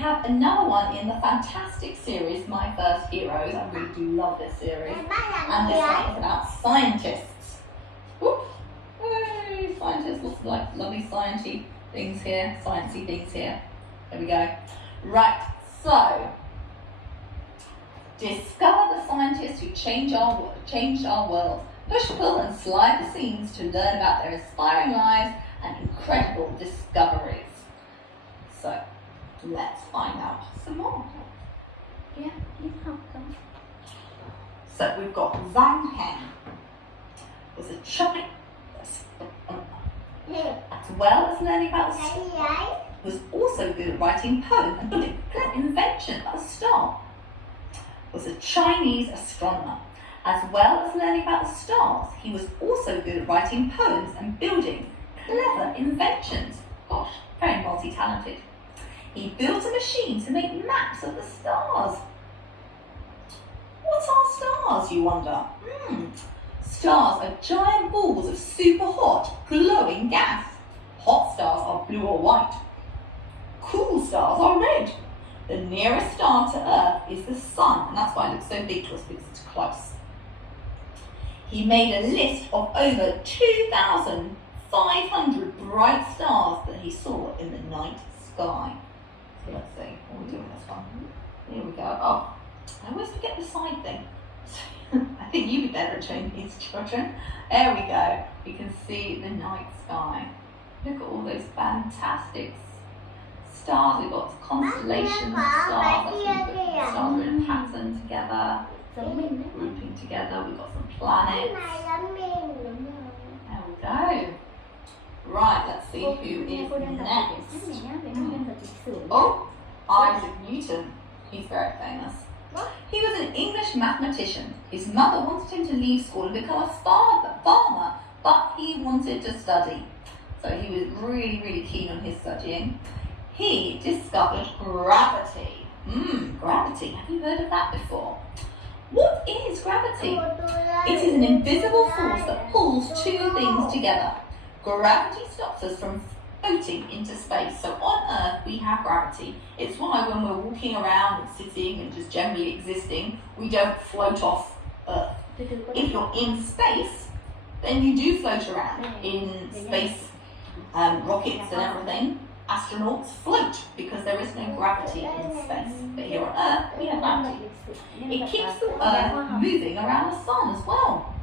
have another one in the fantastic series, My First Heroes. I really do love this series. And this one is about scientists. Whoop. Hey, scientists, lots of like lovely sciencey things here. There we go. Right, so discover the scientists who changed our world. Push, pull and slide the scenes to learn about their inspiring lives and incredible discoveries. So, let's find out some more. Yeah, you have them. So, we've got Zhang Hen. Was a Chinese, as well as learning about the star, was also good at writing poems and building an invention of a star. Was a Chinese astronomer. As well as learning about the stars, he was also good at writing poems and building clever inventions. Gosh, very multi-talented. He built a machine to make maps of the stars. What are stars, you wonder? Stars are giant balls of super hot, glowing gas. Hot stars are blue or white. Cool stars are red. The nearest star to Earth is the Sun, and that's why it looks so big to us, because it's close. He made a list of over 2,500 bright stars that he saw in the night sky. So let's see, what are we doing this one? Here we go. Oh, I always forget the side thing. I think you'd be better at showing these children. There we go. You can see the night sky. Look at all those fantastic stars. We've got constellations of stars. The stars are in a pattern together, grouping together. We've got some planets. There we go. Right, let's see who is next. Oh, Isaac Newton. He's very famous. He was an English mathematician. His mother wanted him to leave school and become a farmer, but he wanted to study. So he was really, really keen on his studying. He discovered gravity. Gravity. Have you heard of that before? What is gravity? It is an invisible force that pulls two things together. Gravity stops us from floating into space. So on Earth we have gravity. It's why when we're walking around and sitting and just generally existing, we don't float off Earth. If you're in space, then you do float around in space. Rockets and everything, astronauts float because there is no gravity in space. But here on Earth, we have gravity. It keeps the Earth moving around the sun as well.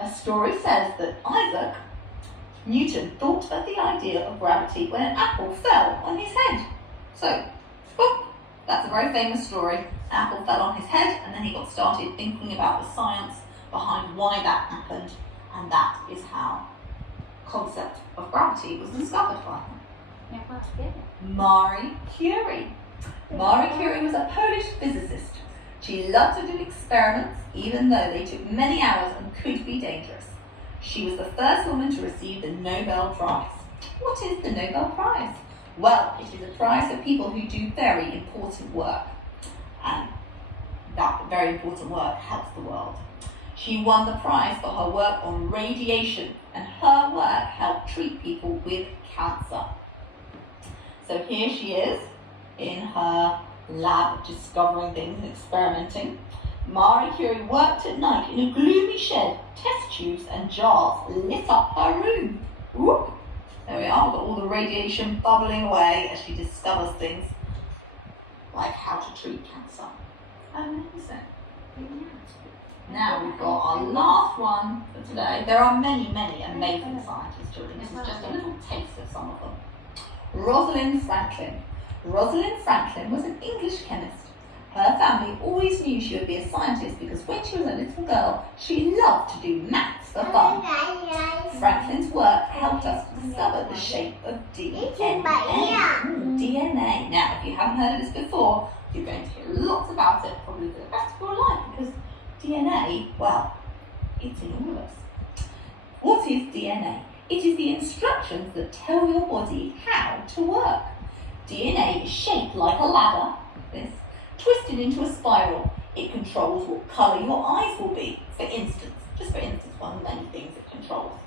A story says that Isaac Newton thought of the idea of gravity when an apple fell on his head. So, whoop, that's a very famous story. An apple fell on his head and then he got started thinking about the science behind why that happened, and that is how concept of gravity was discovered by him. Marie Curie. Marie Curie was a Polish physicist. She loved to do experiments, even though they took many hours and could be dangerous. She was the first woman to receive the Nobel Prize. What is the Nobel Prize? Well, it is a prize for people who do very important work. And that very important work helps the world. She won the prize for her work on radiation, and her work helped treat people with cancer. So here she is in her lab discovering things and experimenting. Marie Curie worked at night in a gloomy shed. Test tubes and jars lit up her room. Whoop. There we are, got all the radiation bubbling away as she discovers things like how to treat cancer. Amazing. Now we've got our last one for today. There are many, many amazing scientists, children. This is just a little taste of some of them. Rosalind Franklin. Rosalind Franklin was an English chemist. Her family always knew she would be a scientist because when she was a little girl, she loved to do maths for fun. Franklin's work helped us discover the shape of DNA. DNA. Now, if you haven't heard of this before, you're going to hear lots about it probably for the rest of your life because DNA, well, it's in all of us. What is DNA? It is the instructions that tell your body how to work. DNA is shaped like a ladder, this, twisted into a spiral. It controls what colour your eyes will be, for instance. Just for instance, one of many things it controls.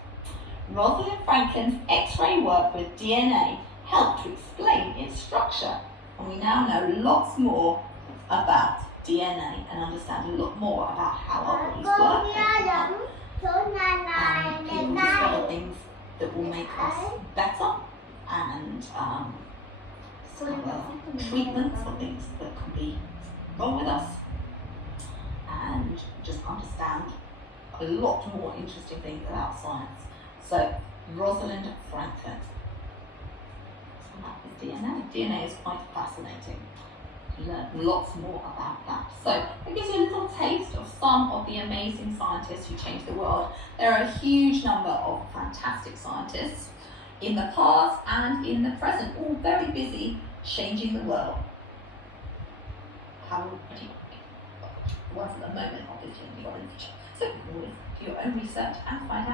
Rosalind Franklin's X-ray work with DNA helped to explain its structure. And we now know lots more about DNA and understand a lot more about how our bodies work. And people discover things that will make us better and treatments for things that can be wrong with us, and just understand a lot more interesting things about science. So, Rosalind Franklin. So that was DNA. DNA is quite fascinating. You learn lots more about that. So it gives you a little taste of some of the amazing scientists who changed the world. There are a huge number of fantastic scientists in the past and in the present, all very busy changing the world. How many ones at the moment, obviously, in the future. So always do your own research and find out.